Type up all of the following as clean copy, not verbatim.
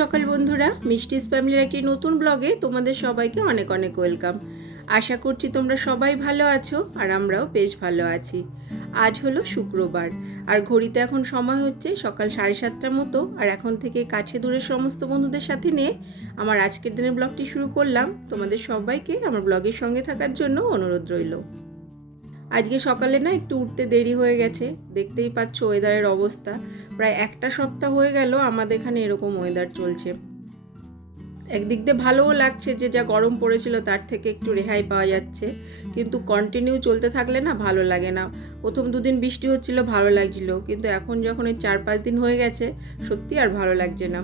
সকাল বন্ধুরা, মিষ্টিস ফ্যামিলির একটি নতুন ব্লগে তোমাদের সবাইকে অনেক অনেক ওয়েলকাম। আশা করছি তোমরা সবাই ভালো আছো আর আমরাও বেশ ভালো আছি। আজ হলো শুক্রবার আর ঘড়িতে এখন সময় হচ্ছে সকাল 7:30টার মতো। আর এখন থেকে কাছে দূরের সমস্ত বন্ধুদের সাথে নিয়ে আমার আজকের দিনের ব্লগটি শুরু করলাম। তোমাদের সবাইকে আমার ব্লগের সঙ্গে থাকার জন্য অনুরোধ রইল। আজকে সকালে না একটু উঠতে দেরি হয়ে গেছে, দেখতেই পাচ্ছ ওয়েদারের অবস্থা। প্রায় একটা সপ্তাহ হয়ে গেল আমাদের এখানে এরকম ওয়েদার চলছে। একদিক দিয়ে ভালোও লাগছে যে যা গরম পড়েছিল তার থেকে একটু রেহাই পাওয়া যাচ্ছে, কিন্তু কন্টিনিউ চলতে থাকলে না ভালো লাগে না। প্রথম দুদিন বৃষ্টি হচ্ছিল, ভালো লাগছিল, কিন্তু এখন যখন এই 4-5 দিন হয়ে গেছে সত্যি আর ভালো লাগছে না।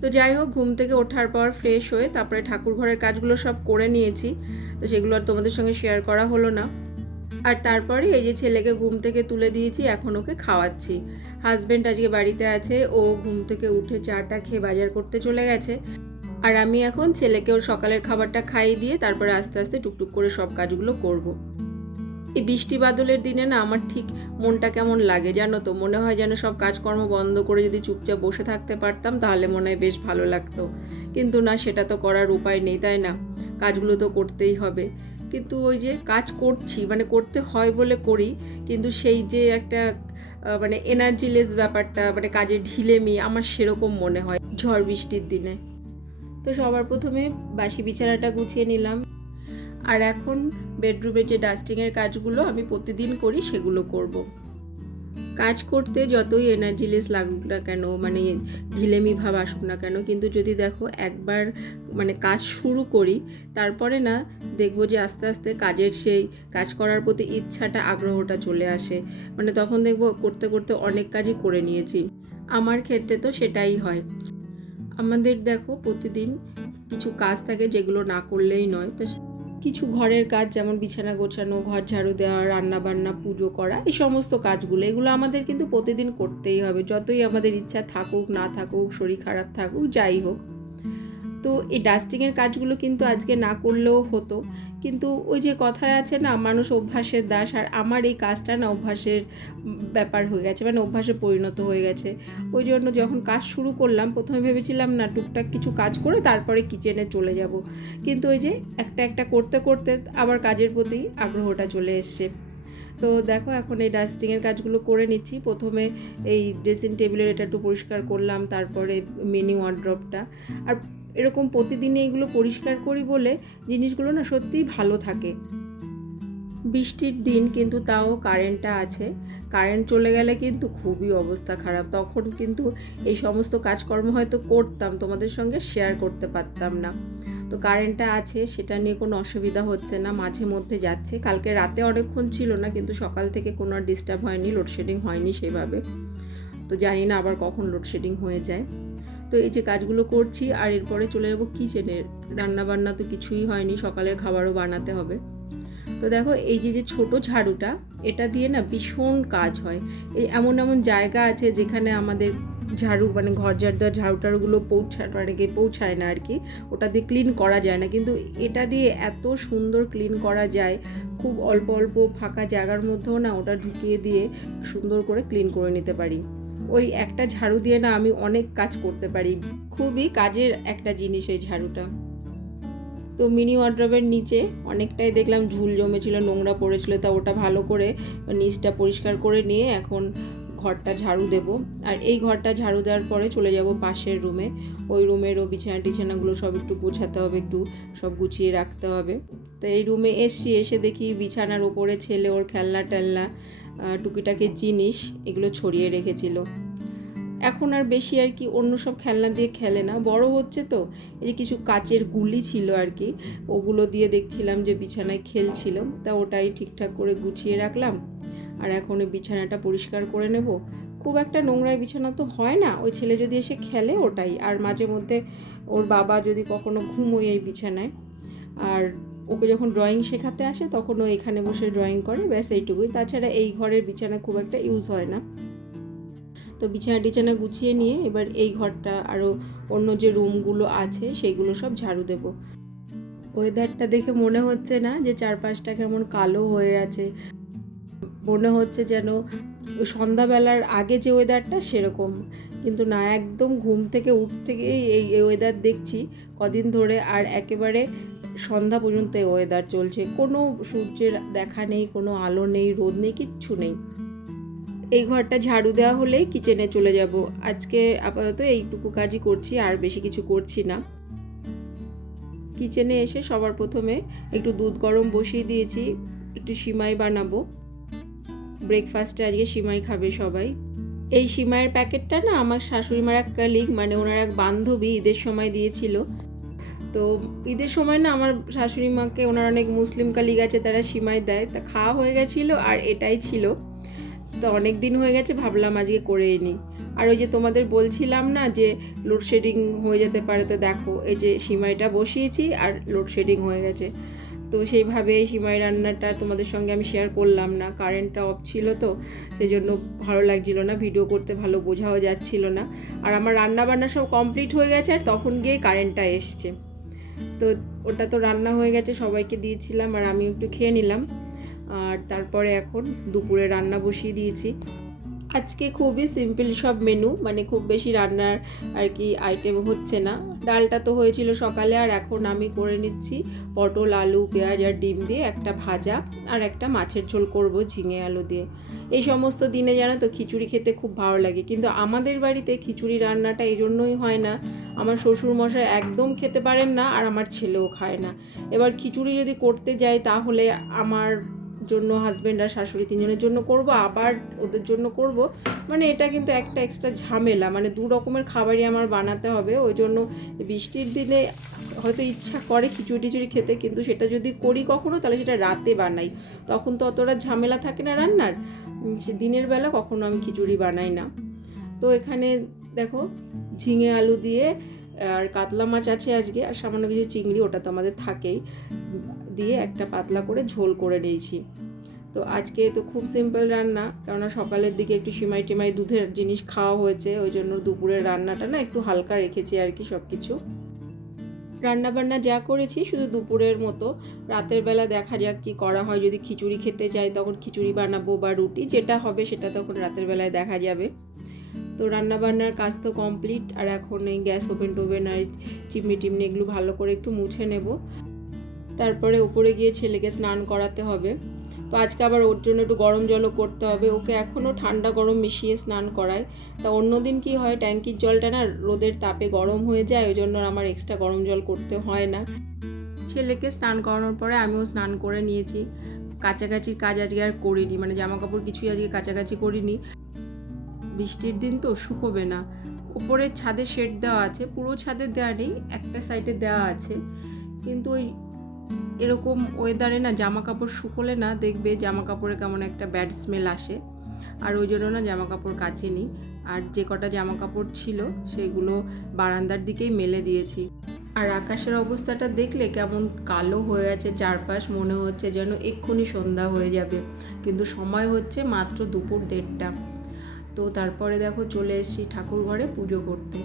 তো যাই হোক, ঘুম থেকে ওঠার পর ফ্রেশ হয়ে তারপরে ঠাকুর ঘরের কাজগুলো সব করে নিয়েছি, তো সেগুলো আর তোমাদের সঙ্গে শেয়ার করা হলো না। আর তারপরে এই যে ছেলেকে ঘুম থেকে তুলে দিয়েছি, এখন ওকে খাওয়াচ্ছি। হাজব্যান্ড আজকে বাড়িতে আছে, ও ঘুম থেকে উঠে চাটা খেয়ে বাজার করতে চলে গেছে। আর আমি এখন ছেলেকে ওর সকালের খাবারটা খাইয়ে দিয়ে তারপরে আস্তে আস্তে টুকটুক করে সব কাজগুলো করব। এই বৃষ্টি বাদলের দিনে না আমার ঠিক মনটা কেমন লাগে জানো তো, মনে হয় যেন সব কাজকর্ম বন্ধ করে যদি চুপচাপ বসে থাকতে পারতাম তাহলে মনে হয় বেশ ভালো লাগতো। কিন্তু না, সেটা তো করার উপায় নেই, তাই না? কাজগুলো তো করতেই হবে। কিন্তু ওই যে কাজ করছি, মানে করতে হয় বলে করি, কিন্তু সেই যে একটা মানে এনার্জিলেস ব্যাপারটা, মানে কাজের ঢিলেমি আমার সেরকম মনে হয় ঝড় বৃষ্টির দিনে। তো সবার প্রথমে বাসি বিছানাটা গুছিয়ে নিলাম। আর এখন বেডরুমের যে ডাস্টিংয়ের কাজগুলো আমি প্রতিদিন করি সেগুলো করব। কাজ করতে যতই এনার্জিলেস লাগুক না কেন, মানে ঢিলেমি ভাব আসুক না কেন, কিন্তু যদি দেখো একবার মানে কাজ শুরু করি তারপরে না দেখবো যে আস্তে আস্তে কাজের সেই কাজ করার প্রতি ইচ্ছাটা, আগ্রহটা চলে আসে। মানে তখন দেখবো করতে করতে অনেক কাজই করে নিয়েছি। আমার ক্ষেত্রে তো সেটাই হয়। আমাদের দেখো প্রতিদিন কিছু কাজ থাকে যেগুলো না করলেই নয়। তো কিছু ঘরের কাজ, যেমন বিছানা গোছানো, ঘর ঝাড়ু দেওয়া, রান্না বান্না, পুজো করা, এই সমস্ত কাজগুলো এগুলো আমাদের কিন্তু প্রতিদিন করতেই হবে, যতই আমাদের ইচ্ছা থাকুক না থাকুক, শরীর খারাপ থাকুক, যাই হোক। তো এই ডাস্টিংয়ের কাজগুলো কিন্তু আজকে না করলেও হতো, কিন্তু ওই যে কথায় আছে না, মানুষ অভ্যাসের দাস। আর আমার এই কাজটা না অভ্যাসের ব্যাপার হয়ে গেছে, মানে অভ্যাসে পরিণত হয়ে গেছে। ওই জন্য যখন কাজ শুরু করলাম প্রথমে ভেবেছিলাম না টুকটাক কিছু কাজ করে তারপরে কিচেনে চলে যাব, কিন্তু ওই যে একটা একটা করতে করতে আবার কাজের প্রতি আগ্রহটা চলে এসছে। তো দেখো এখন এই ডাস্টিংয়ের কাজগুলো করে নিচ্ছি। প্রথমে এই ড্রেসিং টেবিলের এটা একটু পরিষ্কার করলাম, তারপরে মিনি ওয়ার্ড্রপটা। আর এরকম প্রতিদিনই এগুলো পরিষ্কার করি বলে জিনিসগুলো না সত্যিই ভালো থাকে। বৃষ্টির দিন কিন্তু তাও কারেন্টটা আছে, কারেন্ট চলে গেলে কিন্তু খুবই অবস্থা খারাপ। তখন কিন্তু এই সমস্ত কাজকর্ম হয়তো করতাম, তোমাদের সঙ্গে শেয়ার করতে পারতাম না। তো কারেন্টটা আছে, সেটা নিয়ে কোনো অসুবিধা হচ্ছে না, মাঝে মধ্যে যাচ্ছে। কালকে রাতে অনেকক্ষণ ছিল না, কিন্তু সকাল থেকে কোনো আর ডিস্টার্ব হয়নি, লোডশেডিং হয়নি সেভাবে। তো জানি না আবার কখন লোডশেডিং হয়ে যায়। তো এই যে কাজগুলো করছি আর এরপরে চলে যাবো কিচেনে। রান্নাবান্না তো কিছুই হয়নি, সকালের খাবারও বানাতে হবে। তো দেখো এই যে ছোট ঝাড়ুটা, এটা দিয়ে না ভীষণ কাজ হয়। এই এমন এমন জায়গা আছে যেখানে আমাদের ঝাড়ু, মানে ঘর ঝাড় দেওয়ার ঝাড়ুটাড়ুগুলো পৌঁছায় না আর কি, ওটা দিয়ে ক্লিন করা যায় না, কিন্তু এটা দিয়ে এত সুন্দর ক্লিন করা যায়। খুব অল্প অল্প ফাঁকা জায়গার মধ্যেও না ওটা ঢুকিয়ে দিয়ে সুন্দর করে ক্লিন করে নিতে পারি। ওই একটা ঝাড়ু দিয়ে না আমি অনেক কাজ করতে পারি, খুবই কাজের একটা জিনিস এই ঝাড়ুটা। তো মিনি ওয়ার্ড্রবের নিচে অনেকটাই দেখলাম ঝুল জমেছিল, নোংরা পড়েছিল, তা ওটা ভালো করে নিচটা পরিষ্কার করে নিয়ে এখন ঘরটা ঝাড়ু দেব। আর এই ঘরটা ঝাড়ু দেওয়ার পরে চলে যাব পাশের রুমে। ওই রুমেরও বিছানাগুলো সব একটু গোছাতে হবে, একটু সব গুছিয়ে রাখতে হবে। তো এই রুমে এসে দেখি বিছানার ওপরে ছেলে ওর খেলনা টেলনা, টুকিটাকি জিনিস এগুলো ছড়িয়ে রেখেছিল। এখন আর বেশি আর কি অন্য সব খেলনা দিয়ে খেলে না, বড় হচ্ছে তো। এই কিছু কাচের গুলি ছিল আর কি, ওগুলো দিয়ে দেখছিলাম যে বিছানায় খেলছিল, তা ওটাই ঠিকঠাক করে গুছিয়ে রাখলাম। আর এখন ওই বিছানাটা পরিষ্কার করে নেব। খুব একটা নোংরা বিছানা তো হয় না, ওই ছেলে যদি এসে খেলে ওটাই। আর মাঝে মধ্যে ওর বাবা যদি কখনো ঘুমোয় এই বিছানায়, আর ওকে যখন ড্রয়িং শেখাতে আসে তখন ও এখানে বসে ড্রয়িং করে, ব্যাস এইটুকুই। তাছাড়া এই ঘরের বিছানা খুব একটা ইউজ হয় না। তো বিছানা গুছিয়ে নিয়ে এবার এই ঘরটা আরও অন্য যে রুমগুলো আছে সেইগুলো সব ঝাড়ু দেব। ওয়েদারটা দেখে মনে হচ্ছে না যে চারপাশটা কেমন কালো হয়ে আছে, মনে হচ্ছে যেন সন্ধ্যাবেলার আগে যে ওয়েদারটা সেরকম। কিন্তু না, একদম ঘুম থেকে থেকেই এই ওয়েদার দেখছি কদিন ধরে, আর একেবারে সন্ধ্যা পর্যন্ত এই ওয়েদার চলছে। কোনো সূর্যের দেখা নেই, কোনো আলো নেই, রোদ নেই, কিচ্ছু নেই। এই ঘরটা ঝাড়ু দেওয়া হলেই কিচেনে চলে যাব। আজকে আপাতত এইটুকু কাজই করছি, আর বেশি কিছু করছি না। কিচেনে এসে সবার প্রথমে একটু দুধ গরম বসিয়ে দিয়েছি, একটু সিমাই বানাবো। ব্রেকফাস্টে আজকে সিমাই খাবে সবাই। এই সিমাইয়ের প্যাকেটটা না আমার শাশুড়িমার এক কালিগ, মানে ওনার এক বান্ধবী ঈদের সময় দিয়েছিল। তো ঈদের সময় না আমার শাশুড়ি মাকে, ওনার অনেক মুসলিম কালিগ আছে, তারা সিমাই দেয়, তা খাওয়া হয়ে গেছিলো আর এটাই ছিল। তো অনেক দিন হয়ে গেছে, ভাবলাম আজকে করেই নিই। আর ওই যে তোমাদের বলছিলাম না যে লোডশেডিং হয়ে যেতে পারে, তো দেখো এই যে সিমাইটা বসিয়েছি আর লোডশেডিং হয়ে গেছে। তো সেইভাবে সিমাই রান্নাটা তোমাদের সঙ্গে আমি শেয়ার করলাম না, কারেন্টটা অফ ছিল, তো সেই জন্য ভালো লাগছিল না, ভিডিও করতে ভালো বোঝাও যাচ্ছিল না। আর আমার রান্না বান্না সব কমপ্লিট হয়ে গেছে, আর তখন গিয়ে কারেন্টটা এসছে। তো ওটা তো রান্না হয়ে গেছে, সবাইকে দিয়েছিলাম আর আমি একটু খেয়ে নিলাম। আর তারপরে এখন দুপুরে রান্না বসিয়ে দিয়েছি। আজকে খুবই সিম্পল সব মেনু, মানে খুব বেশি রান্নার আর কি আইটেম হচ্ছে না। ডালটা তো হয়েছিল সকালে, আর এখন আমি করে নিচ্ছি পটল, আলু, পেঁয়াজ আর ডিম দিয়ে একটা ভাজা, আর একটা মাছের ঝোল করব ঝিঙে আলু দিয়ে। এই সমস্ত দিনে জানো তো খিচুড়ি খেতে খুব ভালো লাগে, কিন্তু আমাদের বাড়িতে খিচুড়ি রান্নাটা এই জন্যই হয় না, আমার শ্বশুরমশাই একদম খেতে পারেন না, আর আমার ছেলেও খায় না। এবার খিচুড়ি যদি করতে যাই তাহলে আমার জন্য, হাজব্যান্ড আর শাশুড়ি তিনজনের জন্য করব, আবার ওদের জন্য করব, মানে এটা কিন্তু একটা এক্সট্রা ঝামেলা, মানে দু রকমের খাবারই আমার বানাতে হবে। ওই জন্য বৃষ্টির দিনে হয়তো ইচ্ছা করে খিচুড়ি টিচুড়ি খেতে, কিন্তু সেটা যদি করি কখনো তাহলে সেটা রাতে বানাই, তখন তো অতটা ঝামেলা থাকে না রান্নার। সে দিনের বেলা কখনো আমি খিচুড়ি বানাই না। তো এখানে দেখো ঝিঙে আলু দিয়ে, আর কাতলা মাছ আছে আজকে, আর সামান্য কিছু চিংড়ি, ওটা তো আমাদের থাকেই, দিয়ে একটা পাতলা করে ঝোল করে নিয়েছি। তো আজকে তো খুব সিম্পল রান্না, কেননা সকালের দিকে একটু সিমাই টিমাই দুধের জিনিস খাওয়া হয়েছে, ওই জন্য দুপুরের রান্নাটা না একটু হালকা রেখেছি আর কি সব কিছু। রান্নাবান্না যা করেছি শুধু দুপুরের মতো, রাতের বেলা দেখা যাক কি করা হয়। যদি খিচুড়ি খেতে চাই তখন খিচুড়ি বানাবো, বা রুটি, যেটা হবে সেটা তখন রাতের বেলায় দেখা যাবে। তো রান্নাবান্নার কাজ তো কমপ্লিট, আর এখন এই গ্যাস ওভেন টোভেন আর চিমনি টিমনি এগুলো ভালো করে একটু মুছে নেব। তারপরে উপরে গিয়ে ছেলেকে স্নান করাতে হবে। তো আজকে আবার ওর জন্য একটু গরম জলও করতে হবে, ওকে এখনও ঠান্ডা গরম মিশিয়ে স্নান করায়। তা অন্যদিন কি হয়, ট্যাঙ্কির জলটা না রোদের তাপে গরম হয়ে যায়, ওই জন্য আমার এক্সট্রা গরম জল করতে হয় না। ছেলেকে স্নান করানোর পরে আমিও স্নান করে নিয়েছি। কাছাকাছির কাজ আজকে আর করিনি, মানে জামা কাপড় কিছুই আজকে কাছাকাছি করিনি। বৃষ্টির দিন তো শুকোবে না। উপরের ছাদে শেড দেওয়া আছে, পুরো ছাদে দেওয়া নেই, একটা সাইডে দেওয়া আছে, কিন্তু ওই এরকম ওয়েদারে না জামা কাপড় শুকোলে না দেখবে জামা কাপড়ে কেমন একটা ব্যাড স্মেল আসে, আর ওই জন্য না জামা কাপড় কাচিনি। আর যে কটা জামা কাপড় ছিল সেগুলো বারান্দার দিকেই মেলে দিয়েছি। আর আকাশের অবস্থাটা দেখলে কেমন কালো হয়ে আছে চারপাশ, মনে হচ্ছে যেন এক্ষুনি সন্ধ্যা হয়ে যাবে, কিন্তু সময় হচ্ছে মাত্র দুপুর 1:30টা। তো তারপরে দেখো চলে এসেছি ঠাকুর ঘরে পুজো করতে।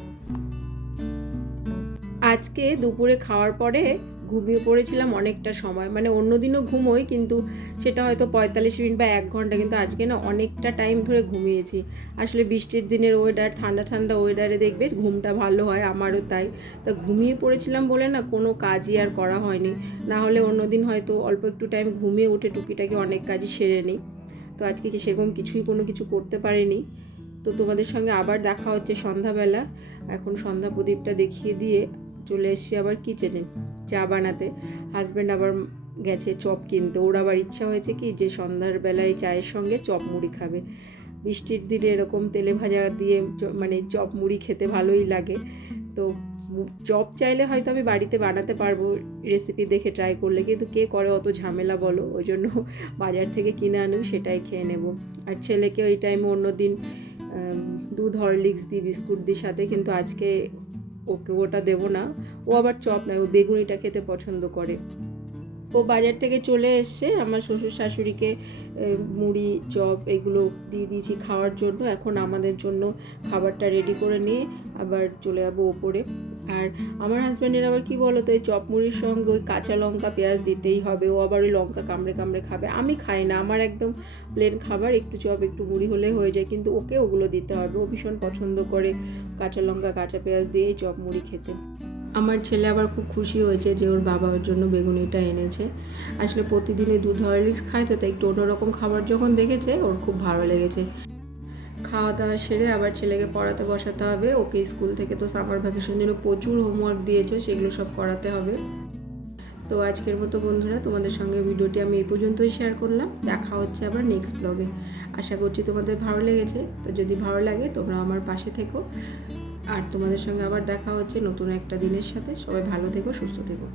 আজকে দুপুরে খাওয়ার পরে ঘুমিয়ে পড়েছিলাম অনেকটা সময়, মানে অন্যদিনও ঘুমোই, কিন্তু সেটা হয়তো 45 মিনিট বা 1 ঘন্টা, কিন্তু আজকে না অনেকটা টাইম ধরে ঘুমিয়েছি। আসলে বৃষ্টির দিনের ওয়েদার, ঠান্ডা ঠান্ডা ওয়েদারে দেখবে ঘুমটা ভালো হয়, আমারও তাই। তা ঘুমিয়ে পড়েছিলাম বলে না কোনো কাজই আর করা হয়নি, না হলে অন্যদিন হয়তো অল্প একটু টাইম ঘুমিয়ে উঠে টুকিটাকি অনেক কাজই সেরে নিই। তো আজকে কি সেরকম কোনো কিছু করতে পারিনি। তো তোমাদের সঙ্গে আবার দেখা হচ্ছে সন্ধ্যাবেলা। এখন সন্ধ্যা প্রদীপটা দেখিয়ে দিয়ে চলে এসেছি আবার কিচেনে চা বানাতে। হাজব্যান্ড আবার গেছে চপ কিনতে, ওর আবার ইচ্ছা হয়েছে কি যে সন্ধ্যার বেলায় চায়ের সঙ্গে চপ মুড়ি খাবে। বৃষ্টির দিনে এরকম তেলে ভাজা দিয়ে মানে চপ মুড়ি খেতে ভালোই লাগে। তো চপ চাইলে হয়তো আমি বাড়িতে বানাতে পারবো রেসিপি দেখে ট্রাই করলে, কিন্তু কে করে অত ঝামেলা বলো, ওই জন্য বাজার থেকে কিনে আনবো, সেটাই খেয়ে নেব। আর ছেলেকে ওই টাইমে অন্যদিন দুধ হরলিক্স দিই, বিস্কুট দিই সাথে, কিন্তু আজকে ওকে ওটা দেবো না। ও আবার চপ নয়, ও বেগুনিটা খেতে পছন্দ করে। ও বাজার থেকে চলে এসছে, আমার শ্বশুর শাশুড়িকে মুড়ি চপ এগুলো দিয়ে দিয়েছি খাওয়ার জন্য। এখন আমাদের জন্য খাবারটা রেডি করে নিয়ে আবার চলে যাবো ওপরে। আর আমার হাজব্যান্ডের আবার কি বলো তো, এই চপ মুড়ির সঙ্গে ওই কাঁচা লঙ্কা পেঁয়াজ দিতেই হবে। ও আবার ওই লঙ্কা কামড়ে কামড়ে খাবে, আমি খাই না, আমার একদম প্লেন খাবার, একটু চপ একটু মুড়ি হলে হয়ে যায়, কিন্তু ওকে ওগুলো দিতে হবে। ও ভীষণ পছন্দ করে কাঁচা লঙ্কা কাঁচা পেঁয়াজ দিয়েই চপ মুড়ি খেতে। আমার ছেলে আবার খুব খুশি হয়েছে যে ওর বাবা ওর জন্য বেগুনিটা এনেছে। আসলে প্রতিদিনই দুধ হরলিক্স খায়, তো তাই একটু অন্যরকম খাবার যখন দেখেছে ওর খুব ভালো লেগেছে। খাওয়া দাওয়া সেরে আবার ছেলেকে পড়াতে বসাতে হবে। ওকে স্কুল থেকে তো সামার ভ্যাকেশন জন্য প্রচুর হোমওয়ার্ক দিয়েছে, সেগুলো সব করাতে হবে। তো আজকের মতো বন্ধুরা, তোমাদের সঙ্গে ভিডিওটি আমি এই পর্যন্তই শেয়ার করলাম। দেখা হচ্ছে আবার নেক্সট ব্লগে। আশা করছি তোমাদের ভালো লেগেছে। তো যদি ভালো লাগে তোমরা আমার পাশে থেকো, আর তোমাদের সঙ্গে আবার দেখা হচ্ছে নতুন একটা দিনের সাথে। সবাই ভালো থেকো, সুস্থ থেকো।